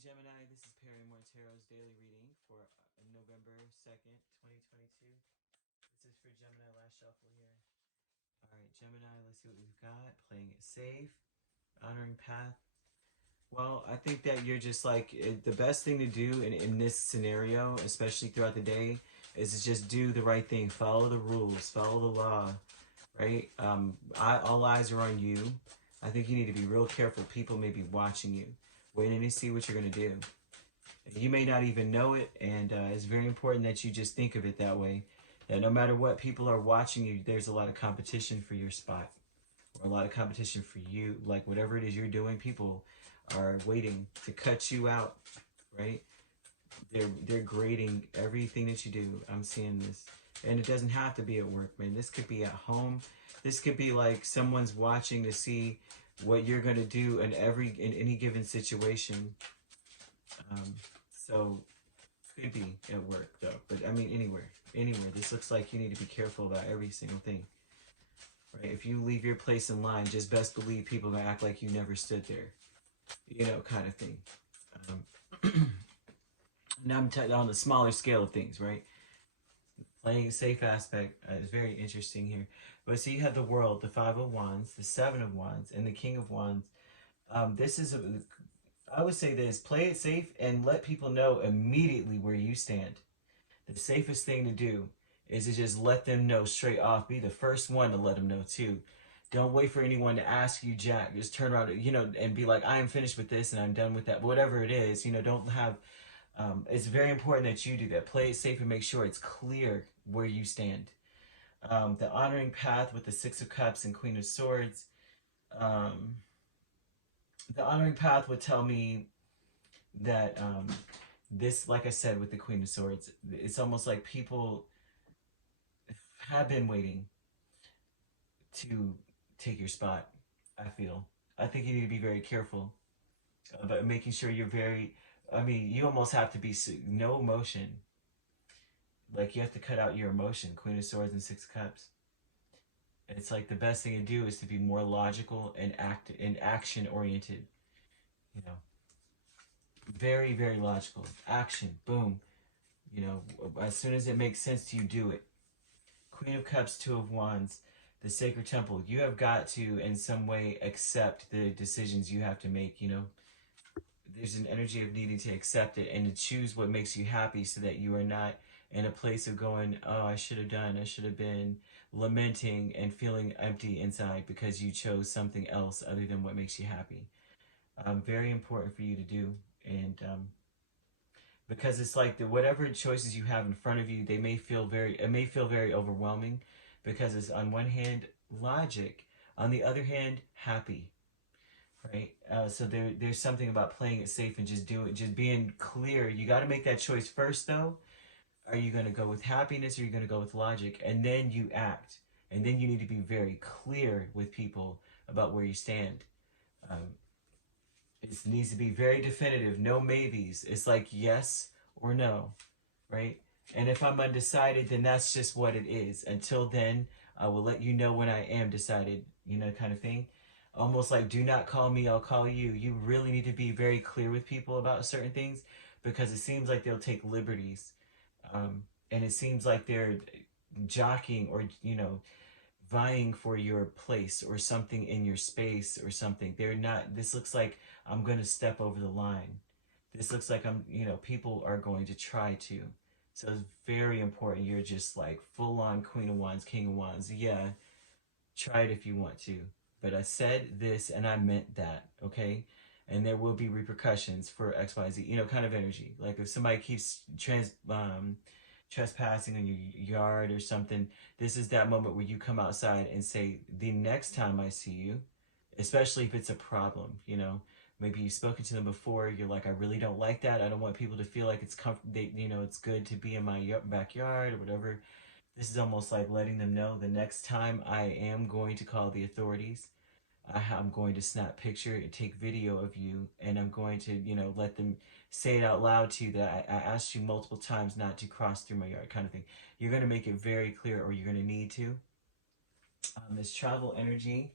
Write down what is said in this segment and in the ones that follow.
Gemini, this is Perrymore Tarot's daily reading for November 2nd, 2022. This is for Gemini last shuffle here. Alright, Gemini, let's see what we've got. Playing it safe, honoring path. Well, I think that you're just like, the best thing to do in this scenario, especially throughout the day, is to just do the right thing. Follow the rules, follow the law, right? All eyes are on you. I think you need to be real careful. People may be watching you, waiting to see what you're going to do. You may not even know it, and it's very important that you just think of it that way. That no matter what, people are watching you. There's a lot of competition for your spot, or a lot of competition for you. Like whatever it is you're doing, people are waiting to cut you out, right? They're grading everything that you do. I'm seeing this. And it doesn't have to be at work, man. This could be at home. This could be like someone's watching to see what you're going to do in any given situation. So could be at work though, but I mean anywhere. This looks like you need to be careful about every single thing. Right? If you leave your place in line, just best believe people gonna act like you never stood there. You know, kind of thing. Now I'm on the smaller scale of things, right? Playing a safe aspect is very interesting here. But see, you have the World, the Five of Wands, the Seven of Wands, and the King of Wands. This is I would say this: play it safe and let people know immediately where you stand. The safest thing to do is to just let them know straight off. Be the first one to let them know too. Don't wait for anyone to ask you jack. Just turn around, and be like, I am finished with this and I'm done with that. But whatever it is, don't have... it's very important that you do that. Play it safe and make sure it's clear where you stand. The honoring path with the Six of Cups and Queen of Swords. The honoring path would tell me that this, like I said, with the Queen of Swords, it's almost like people have been waiting to take your spot, I feel. I think you need to be very careful about making sure you're very... you almost have to be no emotion. Like, you have to cut out your emotion. Queen of Swords and Six of Cups. It's like the best thing to do is to be more logical and action-oriented. Very, very logical. Action. Boom. As soon as it makes sense to you, do it. Queen of Cups, Two of Wands, the Sacred Temple. You have got to, in some way, accept the decisions you have to make, There's an energy of needing to accept it and to choose what makes you happy so that you are not in a place of going, oh, I should have done, I should have been, lamenting and feeling empty inside because you chose something else other than what makes you happy. Very important for you to do. And because it's like whatever choices you have in front of you, it may feel very overwhelming because it's on one hand logic, on the other hand happy, right? So there's something about playing it safe and just being clear. You got to make that choice first, though. Are you going to go with happiness or are you going to go with logic? And then you act, and then you need to be very clear with people about where you stand. It needs to be very definitive, no maybes. It's like yes or no, right? And if I'm undecided, then that's just what it is. Until then, I will let you know when I am decided, kind of thing. Almost like, do not call me, I'll call you. You really need to be very clear with people about certain things because it seems like they'll take liberties. And it seems like they're jockeying or, vying for your place or something in your space or something. They're not... This looks like I'm going to step over the line. This looks like people are going to try to. So it's very important. You're just like full on Queen of Wands, King of Wands. Yeah, try it if you want to. But I said this and I meant that, okay? And there will be repercussions for XYZ, kind of energy. Like if somebody keeps trespassing on your yard or something, this is that moment where you come outside and say, the next time I see you, especially if it's a problem, maybe you've spoken to them before, you're like, I really don't like that. I don't want people to feel like it's it's good to be in my backyard or whatever. This is almost like letting them know the next time I am going to call the authorities. I'm going to snap picture and take video of you, and I'm going to, let them say it out loud to you that I asked you multiple times not to cross through my yard, kind of thing. You're going to make it very clear, or you're going to need to. This travel energy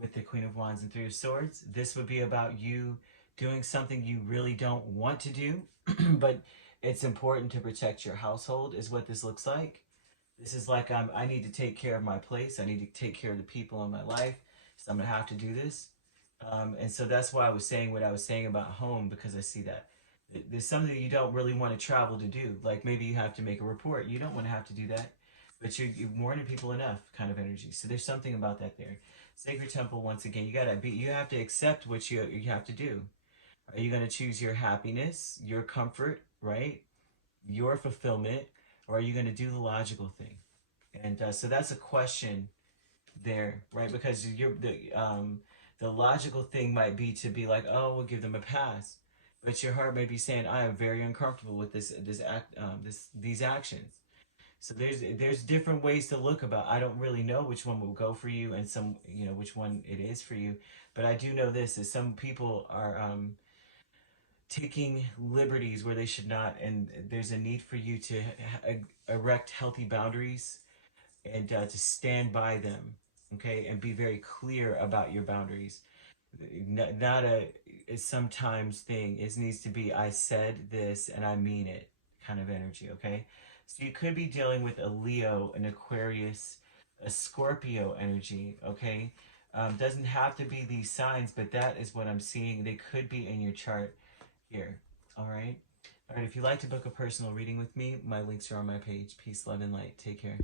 with the Queen of Wands and Three of Swords. This would be about you doing something you really don't want to do, but it's important to protect your household is what this looks like. This is like I need to take care of my place. I need to take care of the people in my life. So I'm going to have to do this. And so that's why I was saying what I was saying about home, because I see that. There's something that you don't really want to travel to do. Like maybe you have to make a report. You don't want to have to do that. But you're warning people enough kind of energy. So there's something about that there. Sacred Temple, once again, you have to accept what you have to do. Are you going to choose your happiness, your comfort, right? Your fulfillment, or are you going to do the logical thing? And so that's a question there, right? Because the logical thing might be to be like, oh, we'll give them a pass, but your heart may be saying, I am very uncomfortable with these actions. So there's different ways to look about. I don't really know which one will go for you, and some which one it is for you. But I do know this: is some people are taking liberties where they should not, and there's a need for you to erect healthy boundaries and to stand by them, okay, and be very clear about your boundaries. Not a sometimes thing. It needs to be I said this and I mean it kind of energy, okay? So you could be dealing with a Leo, an Aquarius, a Scorpio energy, okay? Doesn't have to be these signs, but that is what I'm seeing. They could be in your chart here, all right? All right, if you'd like to book a personal reading with me, my links are on my page. Peace, love, and light. Take care.